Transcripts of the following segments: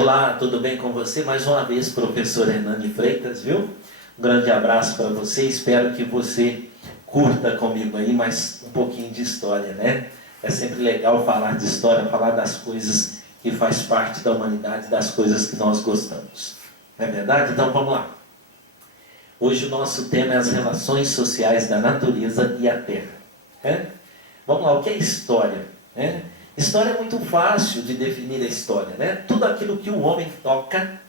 Olá, tudo bem com você? Mais uma vez, professor Hernani Freitas, viu? Um grande abraço para você, espero que você curta comigo aí mais um pouquinho de história, né? É sempre legal falar de história, falar das coisas que faz parte da humanidade, das coisas que nós gostamos. Não é verdade? Então vamos lá. Hoje o nosso tema é as relações sociais da natureza e a terra. Né? Vamos lá, o que é história? Né? História é muito fácil de definir a história, né? Tudo aquilo que o homem toca,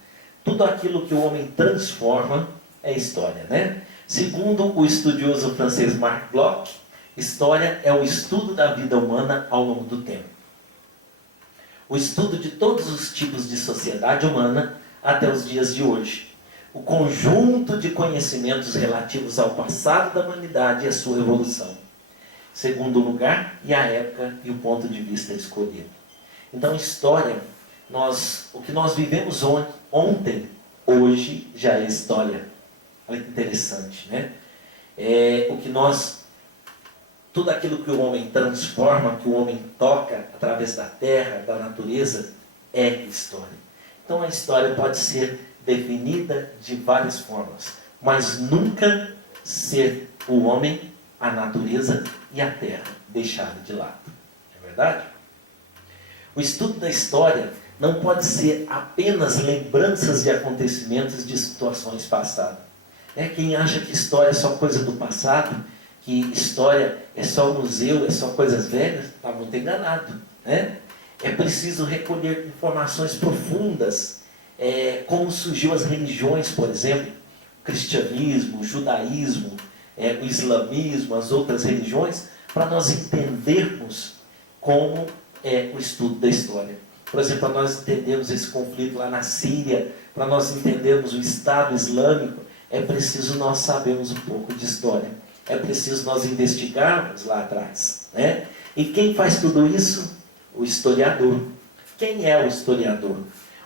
tudo aquilo que o homem transforma é história, né? Segundo o estudioso francês Marc Bloch, história é o estudo da vida humana ao longo do tempo. O estudo de todos os tipos de sociedade humana até os dias de hoje. O conjunto de conhecimentos relativos ao passado da humanidade e a sua evolução. Segundo o lugar e a época e o ponto de vista escolhido. Então, história, o que nós vivemos ontem, hoje já é história. Olha que interessante, né? Tudo aquilo que o homem transforma, que o homem toca através da terra, da natureza, é história. Então, a história pode ser definida de várias formas, mas nunca ser o homem, a natureza e a terra deixado de lado. É verdade? O estudo da história não pode ser apenas lembranças de acontecimentos de situações passadas. Quem acha que história é só coisa do passado, que história é só museu, é só coisas velhas, está muito enganado. Né? É preciso recolher informações profundas, como surgiu as religiões, por exemplo, o cristianismo, o judaísmo, o islamismo, as outras religiões, para nós entendermos como é o estudo da história. Por exemplo, para nós entendermos esse conflito lá na Síria, para nós entendermos o Estado Islâmico, é preciso nós sabermos um pouco de história. É preciso nós investigarmos lá atrás. Né? E quem faz tudo isso? O historiador. Quem é o historiador?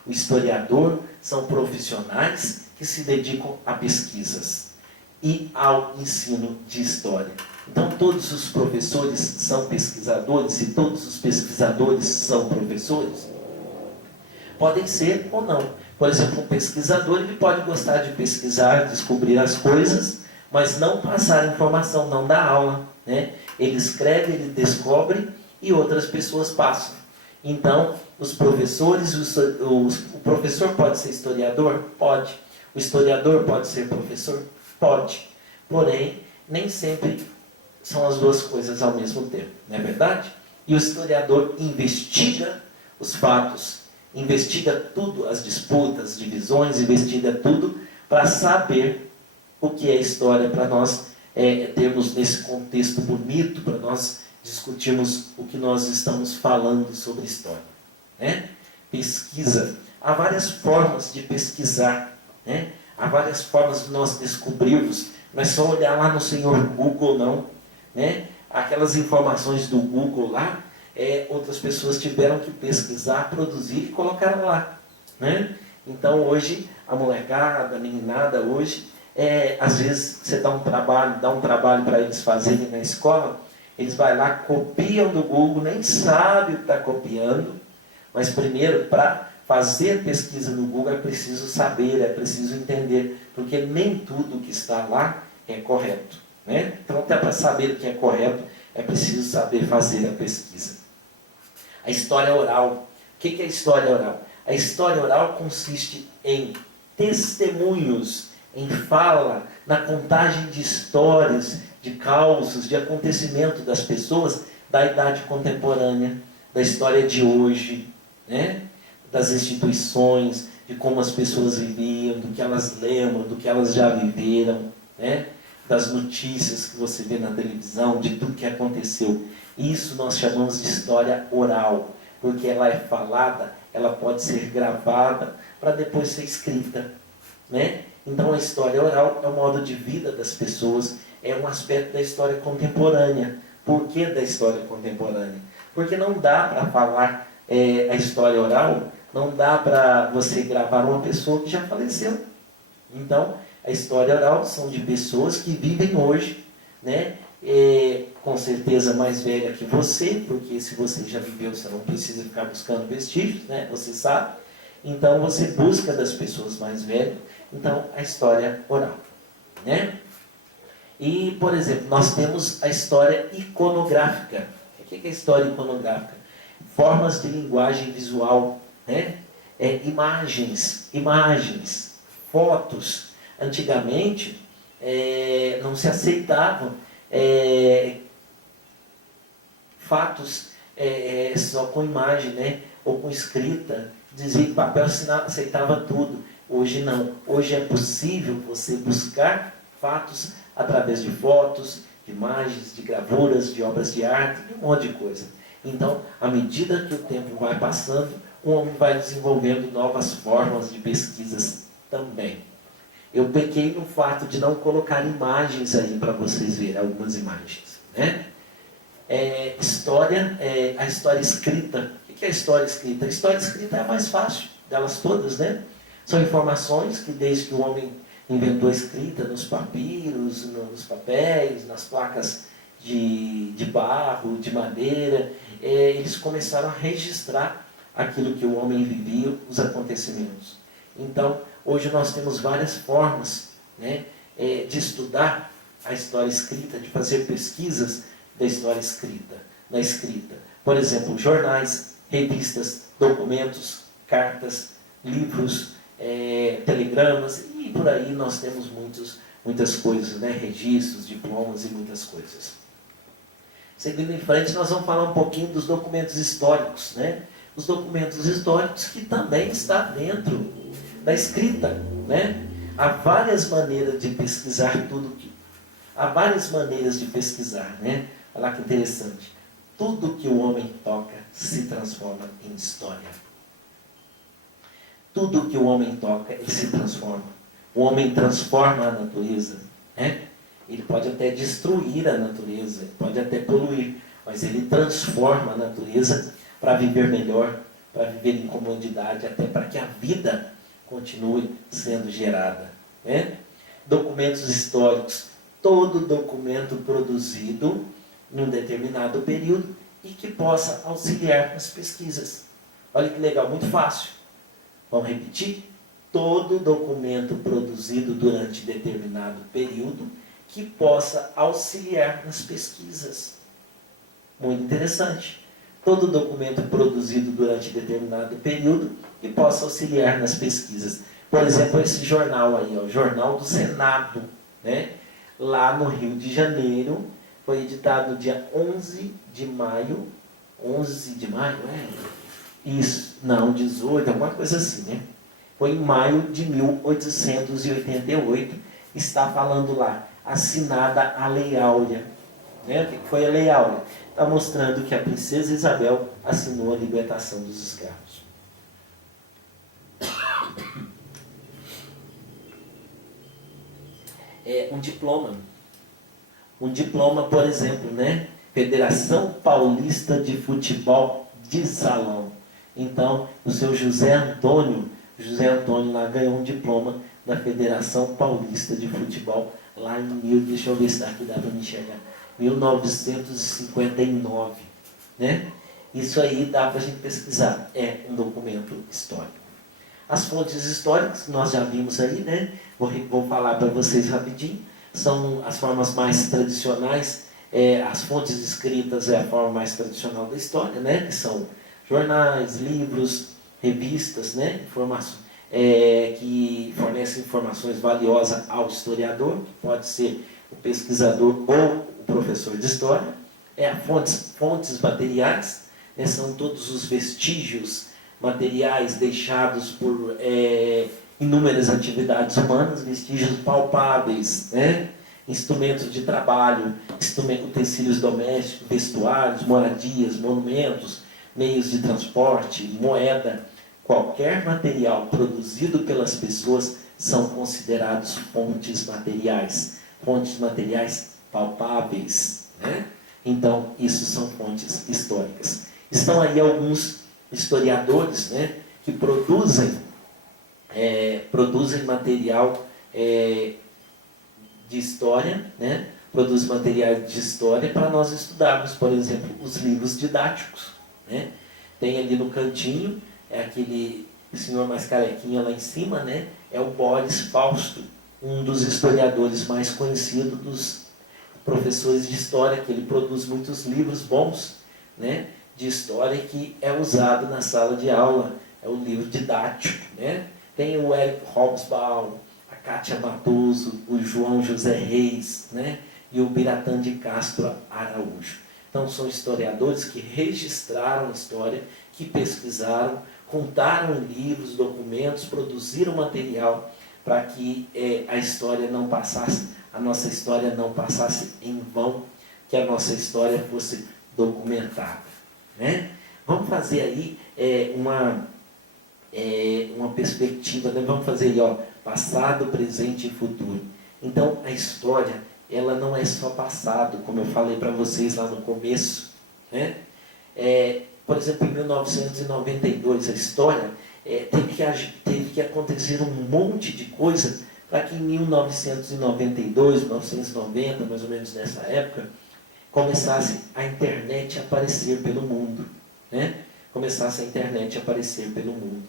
O historiador são profissionais que se dedicam a pesquisas e ao ensino de história. Então, todos os professores são pesquisadores e todos os pesquisadores são professores? Podem ser ou não. Por exemplo, um pesquisador ele pode gostar de pesquisar, descobrir as coisas, mas não passar informação, não dar aula. Né? Ele escreve, ele descobre e outras pessoas passam. Então, os professores, o professor pode ser historiador? Pode. O historiador pode ser professor? Pode. Porém, nem sempre são as duas coisas ao mesmo tempo. Não é verdade? E o historiador investiga os fatos, investiga tudo, as disputas, divisões, investiga tudo para saber o que é história, para nós termos nesse contexto bonito, para nós discutirmos o que nós estamos falando sobre história. Né? Pesquisa. Há várias formas de pesquisar. Né? Há várias formas de nós descobrirmos. Não é só olhar lá no senhor Google, não. Né? Aquelas informações do Google lá, outras pessoas tiveram que pesquisar, produzir e colocaram lá. Né? Então hoje, a molecada, a meninada hoje, às vezes você dá um trabalho para eles fazerem na escola, eles vão lá, copiam do Google, nem sabem o que está copiando, mas primeiro, para fazer pesquisa no Google é preciso saber, é preciso entender, porque nem tudo que está lá é correto. Né? Então, até para saber o que é correto, é preciso saber fazer a pesquisa. A história oral. O que é a história oral? A história oral consiste em testemunhos, em fala, na contagem de histórias, de causos, de acontecimento das pessoas da idade contemporânea, da história de hoje, né? Das instituições, de como as pessoas viviam, do que elas lembram, do que elas já viveram, né? Das notícias que você vê na televisão, de tudo que aconteceu. Isso nós chamamos de história oral, porque ela é falada, ela pode ser gravada para depois ser escrita. Né? Então a história oral é o modo de vida das pessoas, é um aspecto da história contemporânea. Por que da história contemporânea? Porque não dá para falar a história oral, não dá para você gravar uma pessoa que já faleceu. Então, a história oral são de pessoas que vivem hoje, né? Com certeza mais velha que você, porque se você já viveu, você não precisa ficar buscando vestígios, né? Você sabe. Então você busca das pessoas mais velhas, então a história oral, né? E, por exemplo, nós temos a história iconográfica. O que é a história iconográfica? Formas de linguagem visual, né? Imagens, fotos. Antigamente, não se aceitavam fatos só com imagem, né? Ou com escrita. Dizia que papel aceitava tudo. Hoje não. Hoje é possível você buscar fatos através de fotos, de imagens, de gravuras, de obras de arte, de um monte de coisa. Então, à medida que o tempo vai passando, o homem vai desenvolvendo novas formas de pesquisas também. Eu pequei no fato de não colocar imagens aí para vocês verem, algumas imagens, né? A história escrita. O que é a história escrita? A história escrita é a mais fácil delas todas, né? São informações que desde que o homem inventou a escrita nos papiros, nos papéis, nas placas de barro, de madeira, eles começaram a registrar aquilo que o homem vivia, os acontecimentos. Então, hoje nós temos várias formas, né, de estudar a história escrita, de fazer pesquisas da história escrita, na escrita. Por exemplo, jornais, revistas, documentos, cartas, livros, telegramas, e por aí nós temos muitas coisas, né? Registros, diplomas e muitas coisas. Seguindo em frente, nós vamos falar um pouquinho dos documentos históricos, né? Os documentos históricos que também está dentro da escrita, né? Há várias maneiras de pesquisar Há várias maneiras de pesquisar, né? Olha lá que interessante. Tudo que o homem toca se transforma em história. Tudo que o homem toca, ele se transforma. O homem transforma a natureza, né? Ele pode até destruir a natureza, ele pode até poluir, mas ele transforma a natureza para viver melhor, para viver em comodidade, até para que a vida continue sendo gerada, né? Documentos históricos. Todo documento produzido em um determinado período e que possa auxiliar nas pesquisas. Olha que legal, muito fácil. Vamos repetir? Todo documento produzido durante determinado período que possa auxiliar nas pesquisas. Muito interessante. Todo documento produzido durante determinado período que possa auxiliar nas pesquisas. Por exemplo, esse jornal aí, o Jornal do Senado, né? Lá no Rio de Janeiro, foi editado no dia 11 de maio. 11 de maio, Isso, não, 18, alguma coisa assim, né? Foi em maio de 1888, está falando lá, assinada a Lei Áurea. Né? O que foi a Lei Áurea? Está mostrando que a princesa Isabel assinou a libertação dos escravos. Um diploma. Um diploma, por exemplo, né? Federação Paulista de Futebol de Salão. Então, o seu José Antônio lá ganhou um diploma da Federação Paulista de Futebol, lá em deixa eu ver se daqui dá para me enxergar, 1959. Né? Isso aí dá para a gente pesquisar. É um documento histórico. As fontes históricas, nós já vimos aí, né? Vou falar para vocês rapidinho. São as formas mais tradicionais. As fontes escritas é a forma mais tradicional da história, né? Que são jornais, livros, revistas, né? Que fornecem informações valiosas ao historiador, que pode ser o pesquisador ou o professor de história. Fontes materiais, né? São todos os vestígios materiais deixados por inúmeras atividades humanas, vestígios palpáveis, né? Instrumentos de trabalho, utensílios domésticos, vestuários, moradias, monumentos, meios de transporte, moeda. Qualquer material produzido pelas pessoas são considerados fontes materiais palpáveis, né? Então, isso são fontes históricas. Estão aí alguns historiadores, né, que produzem material de história, né? Produzem material de história para nós estudarmos, por exemplo, os livros didáticos, né? Tem ali no cantinho aquele o senhor mais carequinha lá em cima, né, é o Boris Fausto, um dos historiadores mais conhecidos dos professores de história, que ele produz muitos livros bons, né, de história que é usado na sala de aula, é o livro didático, né? Tem o Eric Hobsbawm, a Kátia Matoso, o João José Reis, né, e o Biratã de Castro Araújo. Então são historiadores que registraram a história, que pesquisaram, contaram livros, documentos, produziram material para que a história não passasse, a nossa história não passasse em vão, que a nossa história fosse documentada, né? Vamos fazer aí uma perspectiva, né? Vamos fazer aí, ó, passado, presente e futuro. Então a história, ela não é só passado, como eu falei para vocês lá no começo, né? Por exemplo, em 1992, a história teve que acontecer um monte de coisa para que em 1992, 1990, mais ou menos nessa época, começasse a internet a aparecer pelo mundo, né? Começasse a internet a aparecer pelo mundo.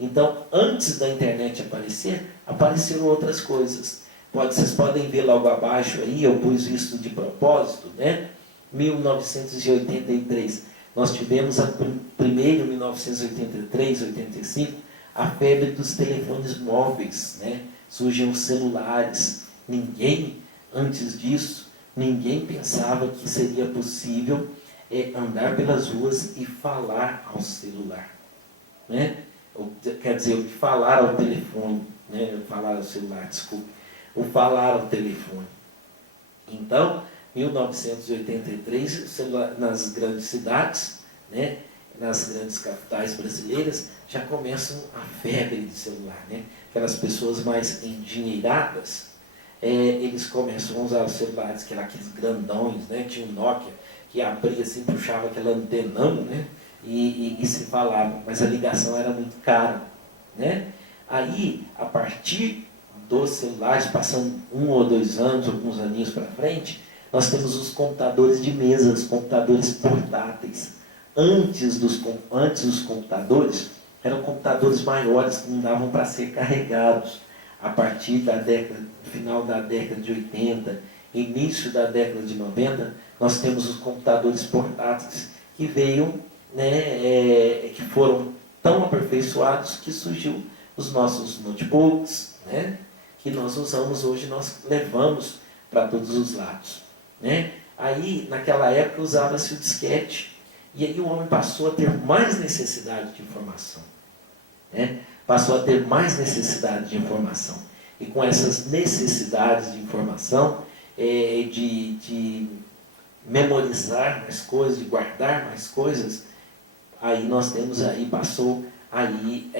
Então, antes da internet aparecer, apareceram outras coisas. Vocês podem ver logo abaixo aí, eu pus isso de propósito, né? 1983. Nós tivemos primeiro, 1983, 85, a febre dos telefones móveis, né? Surgiam os celulares. Antes disso, ninguém pensava que seria possível andar pelas ruas e falar ao celular, né? Quer dizer, falar ao telefone, né? Falar ao celular, desculpe. O falar ao telefone. Então, 1983, nas grandes cidades, né, nas grandes capitais brasileiras, já começam a febre de celular, né? Aquelas pessoas mais endinheiradas, eles começam a usar os celulares, que eram aqueles grandões, né? Tinha um Nokia que abria assim, puxava aquela antenão, né? E se falava, mas a ligação era muito cara, né? Aí, a partir dos celulares, passando 1 ou 2 anos, alguns aninhos para frente, nós temos os computadores de mesa, os computadores portáteis. Antes os computadores eram computadores maiores que não davam para ser carregados. A partir final da década de 80, início da década de 90, nós temos os computadores portáteis que veio, né, que foram tão aperfeiçoados que surgiu os nossos notebooks, né, que nós usamos hoje, nós levamos para todos os lados, né? Aí, naquela época, usava-se o disquete, e aí o homem passou a ter mais necessidade de informação, né? Passou a ter mais necessidade de informação. E com essas necessidades de informação, de memorizar mais coisas, de guardar mais coisas, aí nós temos aí, passou aí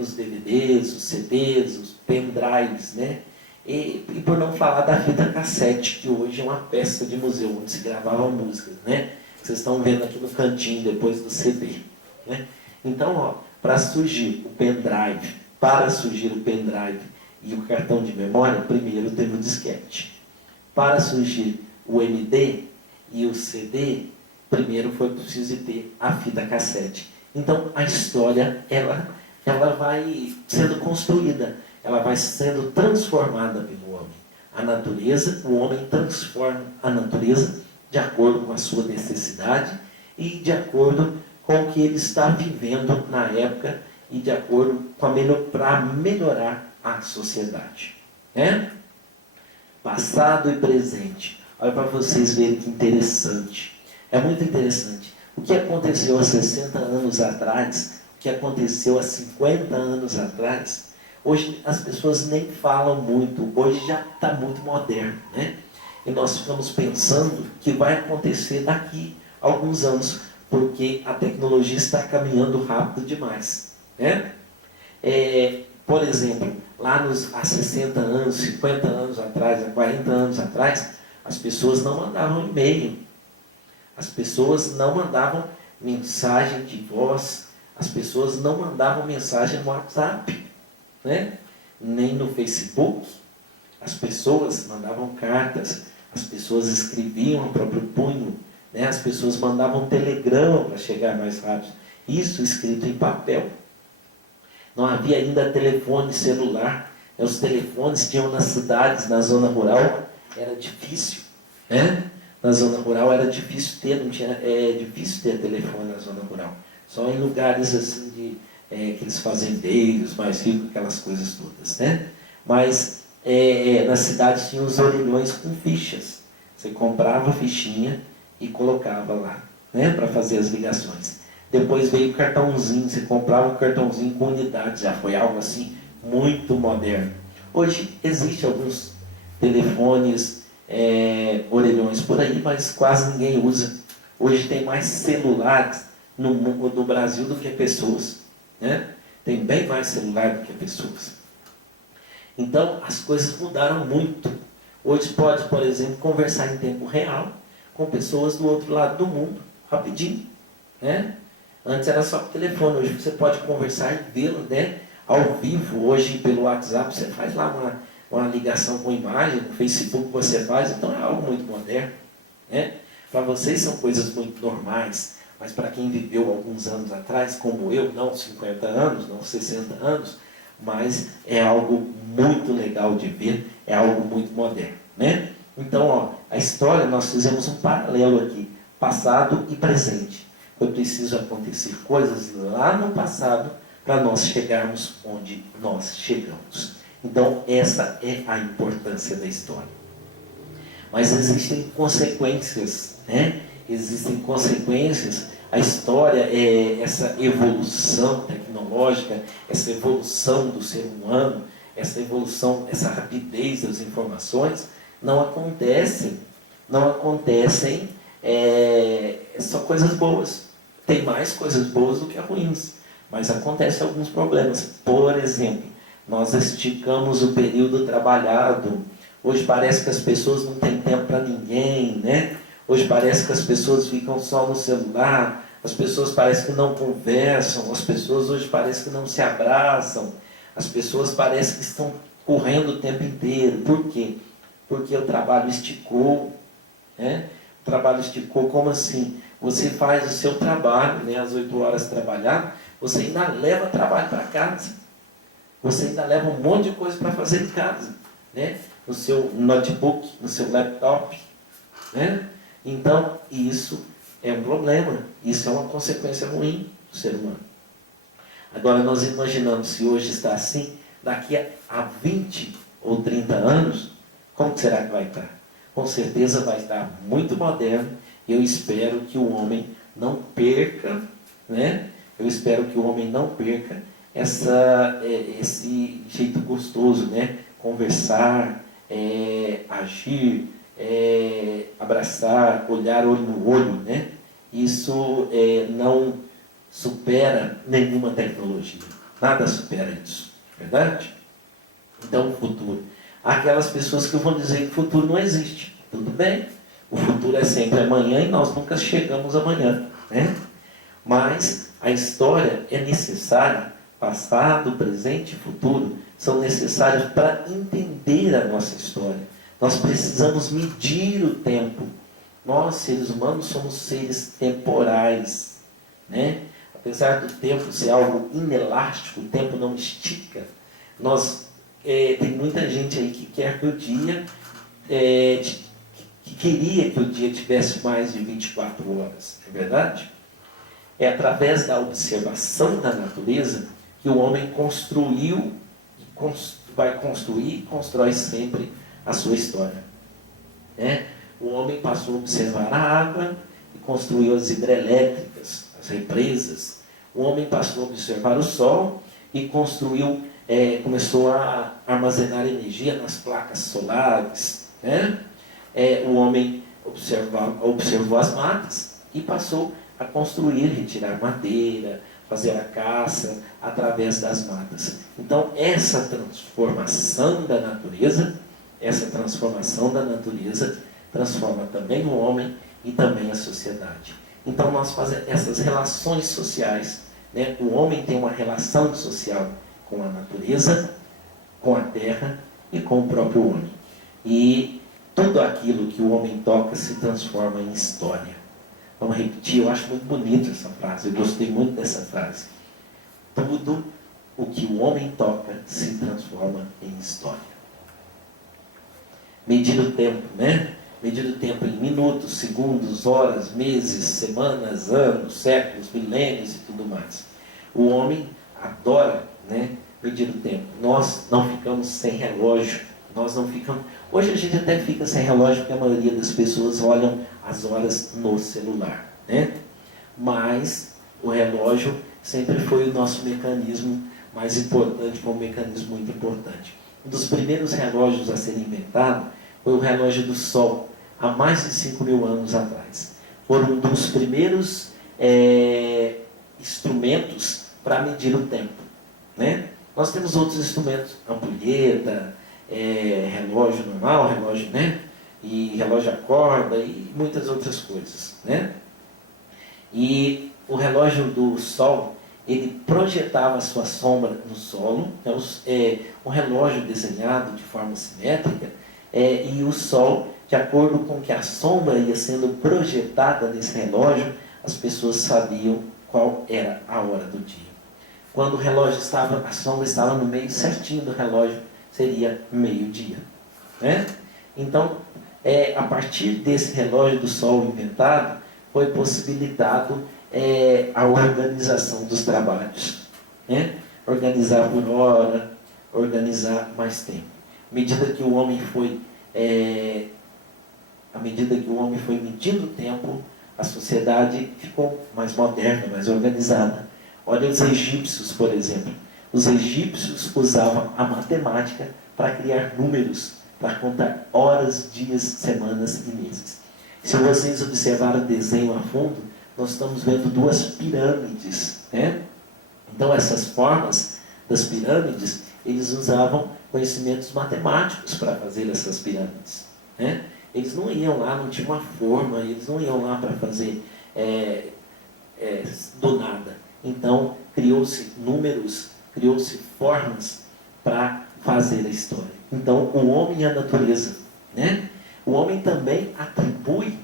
os DVDs, os CDs, os pendrives, né? E por não falar da fita cassete, que hoje é uma peça de museu, onde se gravavam músicas, né? Vocês estão vendo aqui no cantinho, depois do CD, né? Então, para surgir o pendrive e o cartão de memória, primeiro teve o disquete. Para surgir o MD e o CD, primeiro foi preciso ter a fita cassete. Então, a história, ela vai sendo construída, ela vai sendo transformada pelo homem. A natureza, o homem transforma a natureza de acordo com a sua necessidade e de acordo com o que ele está vivendo na época e de acordo com para melhorar a sociedade, né? Passado e presente. Olha para vocês verem que interessante. É muito interessante. O que aconteceu há 60 anos atrás, o que aconteceu há 50 anos atrás, hoje as pessoas nem falam muito, hoje já está muito moderno, né? E nós ficamos pensando que vai acontecer daqui a alguns anos, porque a tecnologia está caminhando rápido demais, né? Por exemplo, lá há 60 anos, 50 anos atrás, há 40 anos atrás, as pessoas não mandavam e-mail, as pessoas não mandavam mensagem de voz, as pessoas não mandavam mensagem no WhatsApp, né? Nem no Facebook. As pessoas mandavam cartas, as pessoas escreviam a próprio punho, né? As pessoas mandavam telegrama para chegar mais rápido. Isso escrito em papel. Não havia ainda telefone celular. Os telefones tinham nas cidades, na zona rural, era difícil, né? Na zona rural era difícil ter, não tinha, difícil ter telefone na zona rural. Só em lugares assim de aqueles fazendeiros mais ricos, aquelas coisas todas, né? Mas nas cidades tinham os orelhões com fichas. Você comprava a fichinha e colocava lá, né? Para fazer as ligações. Depois veio o cartãozinho, você comprava um cartãozinho com unidade, já foi algo assim muito moderno. Hoje existem alguns telefones orelhões por aí, mas quase ninguém usa. Hoje tem mais celulares no Brasil do que pessoas, né? Tem bem mais celular do que pessoas. Então as coisas mudaram muito. Hoje pode, por exemplo, conversar em tempo real com pessoas do outro lado do mundo, rapidinho, né? Antes era só por telefone, hoje você pode conversar e vê-lo, né, ao vivo. Hoje pelo WhatsApp você faz lá uma ligação com imagem, no Facebook você faz, então é algo muito moderno, né? Para vocês são coisas muito normais, mas para quem viveu alguns anos atrás, como eu, não 50 anos, não 60 anos, mas é algo muito legal de ver, é algo muito moderno, né? Então, ó, a história, nós fizemos um paralelo aqui, passado e presente. Foi preciso acontecer coisas lá no passado para nós chegarmos onde nós chegamos. Então, essa é a importância da história. Mas existem consequências, né? Existem consequências. A história é essa evolução tecnológica, essa evolução do ser humano, essa evolução, essa rapidez das informações, não acontecem só coisas boas. Tem mais coisas boas do que ruins, mas acontecem alguns problemas. Por exemplo, nós esticamos o período trabalhado. Hoje parece que as pessoas não têm tempo para ninguém, né? Hoje parece que as pessoas ficam só no celular, as pessoas parecem que não conversam, as pessoas hoje parecem que não se abraçam, as pessoas parecem que estão correndo o tempo inteiro. Por quê? Porque o trabalho esticou, né? O trabalho esticou, como assim? Você faz o seu trabalho, né, às 8 horas trabalhar, você ainda leva trabalho para casa. Você ainda leva um monte de coisa para fazer em casa, né? No seu notebook, no seu laptop, né? Então, isso é um problema. Isso é uma consequência ruim do ser humano. Agora, nós imaginamos se hoje está assim, daqui a 20 ou 30 anos, como será que vai estar? Com certeza vai estar muito moderno. Eu espero que o homem não perca, né? Eu espero que o homem não perca esse jeito gostoso, né? Conversar, agir, abraçar, olhar olho no olho, né? Isso não supera nenhuma tecnologia. Nada supera isso, verdade? Então, o futuro. Há aquelas pessoas que vão dizer que o futuro não existe. Tudo bem. O futuro é sempre amanhã e nós nunca chegamos amanhã, né? Mas a história é necessária, passado, presente e futuro são necessários para entender a nossa história. Nós precisamos medir o tempo. Nós, seres humanos, somos seres temporais, né? Apesar do tempo ser algo inelástico, o tempo não estica. Tem muita gente aí que quer que o dia que queria que o dia tivesse mais de 24 horas, é verdade? É através da observação da natureza que o homem construiu, vai construir e constrói sempre a sua história. Né? O homem passou a observar a água e construiu as hidrelétricas, as represas. O homem passou a observar o sol e construiu, começou a armazenar energia nas placas solares, né? O homem observou as matas e passou a construir, retirar madeira, fazer a caça através das matas. Então, essa transformação da natureza transforma também o homem e também a sociedade. Então, nós fazemos essas relações sociais, né? O homem tem uma relação social com a natureza, com a terra e com o próprio homem. E tudo aquilo que o homem toca se transforma em história. Vamos repetir, eu acho muito bonito essa frase, eu gostei muito dessa frase. Tudo o que o homem toca se transforma em história. Medir o tempo, né? Medir o tempo em minutos, segundos, horas, meses, semanas, anos, séculos, milênios e tudo mais. O homem adora, né, medir o tempo. Nós não ficamos sem relógio. Nós não ficamos... Hoje a gente até fica sem relógio porque a maioria das pessoas olham as horas no celular, né? Mas o relógio sempre foi o nosso mecanismo mais importante, foi um mecanismo muito importante. Um dos primeiros relógios a ser inventado foi o relógio do Sol, há mais de 5.000 anos atrás. Foi um dos primeiros instrumentos para medir o tempo, né? Nós temos outros instrumentos, ampulheta, relógio normal, relógio, né? E relógio a corda e muitas outras coisas, né? E o relógio do Sol, ele projetava a sua sombra no solo, então, um relógio desenhado de forma simétrica, e o Sol, de acordo com que a sombra ia sendo projetada nesse relógio, as pessoas sabiam qual era a hora do dia. Quando o relógio estava, a sombra estava no meio certinho do relógio, seria meio-dia, né? Então, a partir desse relógio do Sol inventado, foi possibilitado a organização dos trabalhos, né? Organizar por hora, organizar mais tempo. À medida que o homem foi medindo o tempo, a sociedade ficou mais moderna, mais organizada. Olha os egípcios, por exemplo. Os egípcios usavam a matemática para criar números, para contar horas, dias, semanas e meses. Se vocês observarem o desenho a fundo, nós estamos vendo duas pirâmides, né? Então, essas formas das pirâmides, eles usavam conhecimentos matemáticos para fazer essas pirâmides, né? Eles não iam lá, não tinha uma forma, eles não iam lá para fazer do nada. Então, criou-se números, criou-se formas para fazer a história. Então, o homem e a natureza, né? O homem também atribui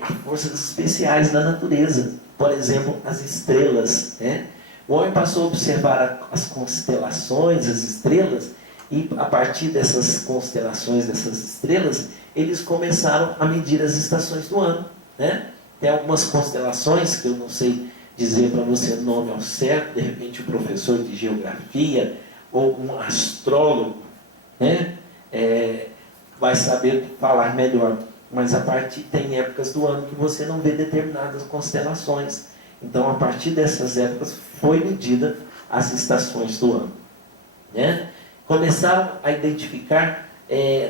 a forças especiais da natureza. Por exemplo, as estrelas, né? O homem passou a observar as constelações, as estrelas, e a partir dessas constelações, dessas estrelas, eles começaram a medir as estações do ano, né? Tem algumas constelações que eu não sei dizer para você o nome ao certo, de repente o professor de geografia ou um astrólogo, né? Vai saber falar melhor. Mas a partir tem épocas do ano que você não vê determinadas constelações. Então, a partir dessas épocas foi medida as estações do ano, né? Começaram a identificar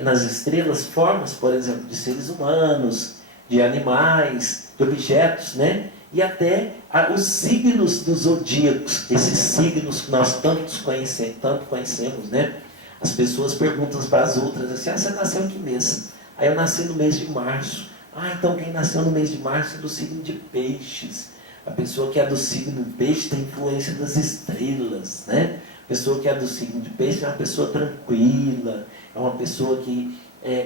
nas estrelas formas, por exemplo, de seres humanos, de animais, de objetos, né? E até os signos dos zodíacos, esses signos que nós tanto conhecemos, né? As pessoas perguntam para as outras assim: você nasceu em que mês? Aí eu nasci no mês de março. Então quem nasceu no mês de março é do signo de peixes. A pessoa que é do signo de peixe tem influência das estrelas, né? A pessoa que é do signo de peixe é uma pessoa tranquila, é uma pessoa que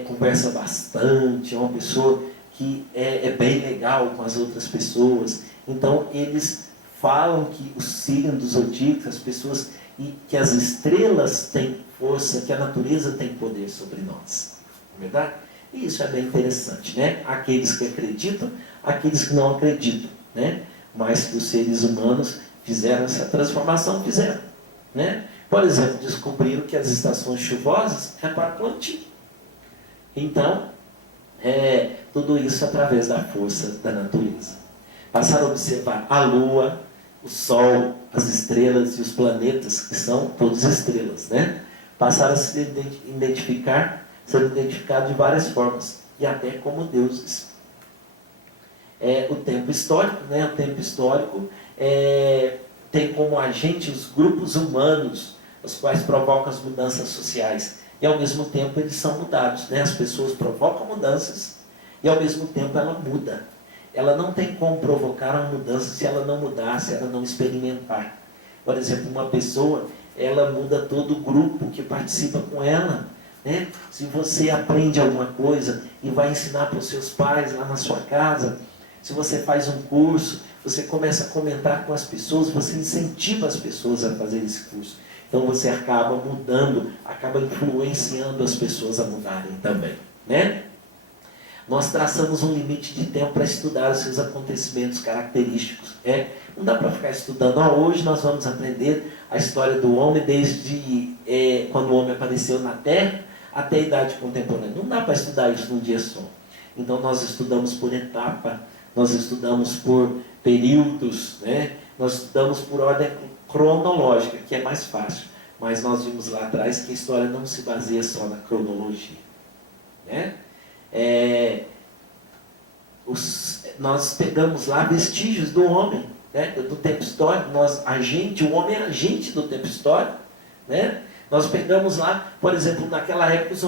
conversa bastante, é uma pessoa que é bem legal com as outras pessoas. Então eles falam que o signo dos zodíacos, as pessoas, e que as estrelas têm força, que a natureza tem poder sobre nós. Não é verdade? E isso é bem interessante, né? Aqueles que acreditam, aqueles que não acreditam, né? Mas que os seres humanos fizeram essa transformação, fizeram, né? Por exemplo, descobriram que as estações chuvosas é para plantio. Então, tudo isso através da força da natureza. Passaram a observar a Lua, o Sol, as estrelas e os planetas, que são todas estrelas, né? Passaram a se identificar, sendo identificados de várias formas, e até como deuses. O tempo histórico, né? O tempo histórico tem como agente os grupos humanos, os quais provocam as mudanças sociais. E ao mesmo tempo eles são mudados, né? As pessoas provocam mudanças e ao mesmo tempo ela muda. Ela não tem como provocar uma mudança se ela não mudar, se ela não experimentar. Por exemplo, uma pessoa, ela muda todo o grupo que participa com ela, né? Se você aprende alguma coisa e vai ensinar para os seus pais lá na sua casa, se você faz um curso, você começa a comentar com as pessoas, você incentiva as pessoas a fazer esse curso. Então você acaba mudando, acaba influenciando as pessoas a mudarem também, né? Nós traçamos um limite de tempo para estudar os seus acontecimentos característicos. Não dá para ficar estudando. Hoje nós vamos aprender a história do homem desde quando o homem apareceu na Terra até a idade contemporânea. Não dá para estudar isso num dia só. Então nós estudamos por etapa, nós estudamos por períodos, né? Nós estudamos por ordem cronológica, que é mais fácil. Mas nós vimos lá atrás que a história não se baseia só na cronologia, né? Nós pegamos lá vestígios do homem, né? Do tempo histórico. O homem é agente do tempo histórico, né? Nós pegamos lá, por exemplo, naquela época os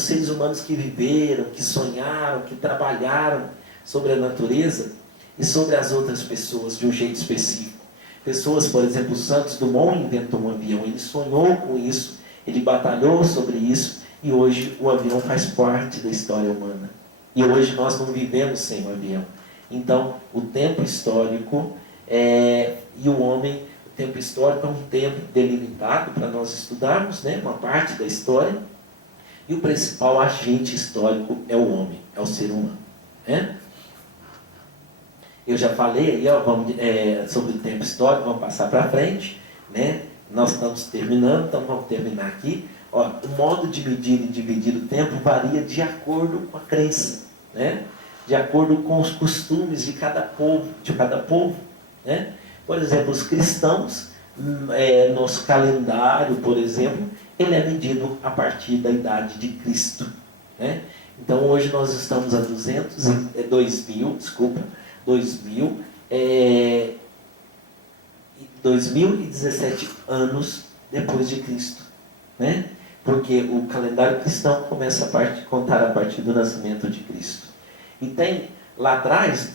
seres humanos que viveram, que sonharam, que trabalharam sobre a natureza e sobre as outras pessoas de um jeito específico. Pessoas, por exemplo, Santos Dumont inventou um avião, ele sonhou com isso, ele batalhou sobre isso, e hoje o avião faz parte da história humana. E hoje nós não vivemos sem o avião. Então, o tempo histórico e o homem, o tempo histórico é um tempo delimitado para nós estudarmos, né? Uma parte da história, e o principal agente histórico é o homem, é o ser humano, né? Eu já falei aí, sobre o tempo histórico, vamos passar para frente, né? Nós estamos terminando, então vamos terminar aqui. O modo de medir e dividir o tempo varia de acordo com a crença, né? De acordo com os costumes de cada povo, né? Por exemplo, os cristãos, nosso calendário, por exemplo, ele é medido a partir da idade de Cristo, né? Então hoje nós estamos a 2017 anos depois de Cristo, né? Porque o calendário cristão começa a contar a partir do nascimento de Cristo. E tem lá atrás,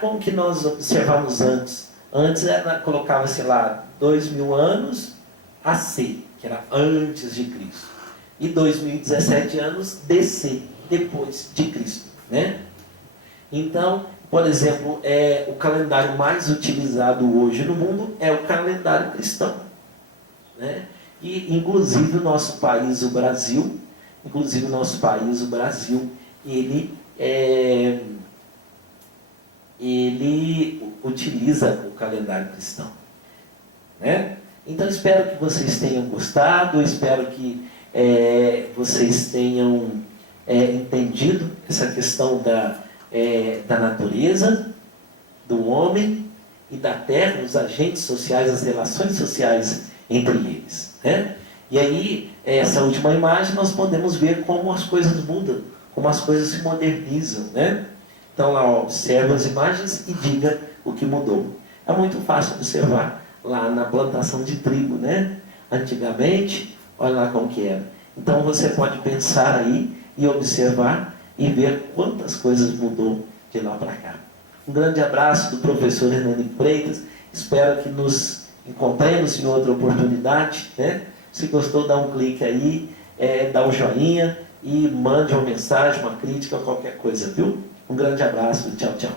como que nós observamos antes? Antes colocava-se lá 2000 anos AC, que era antes de Cristo. E 2017 anos DC, depois de Cristo, né? Então, por exemplo, o calendário mais utilizado hoje no mundo é o calendário cristão, né? E inclusive o nosso país, o Brasil, ele utiliza o calendário cristão, né? Então espero que vocês tenham gostado, espero que vocês tenham entendido essa questão da natureza, do homem e da terra, os agentes sociais, as relações sociais entre eles, né? E aí, essa última imagem, nós podemos ver como as coisas mudam, como as coisas se modernizam, né? Então lá, observa as imagens e diga o que mudou. É muito fácil observar lá na plantação de trigo, né? Antigamente, olha lá como que era. Então você pode pensar aí e observar e ver quantas coisas mudou de lá para cá. Um grande abraço do professor Hernani Freitas. Espero que nos encontremos em outra oportunidade, né? Se gostou, dá um clique aí, dá um joinha e mande uma mensagem, uma crítica, qualquer coisa, viu? Um grande abraço, tchau, tchau.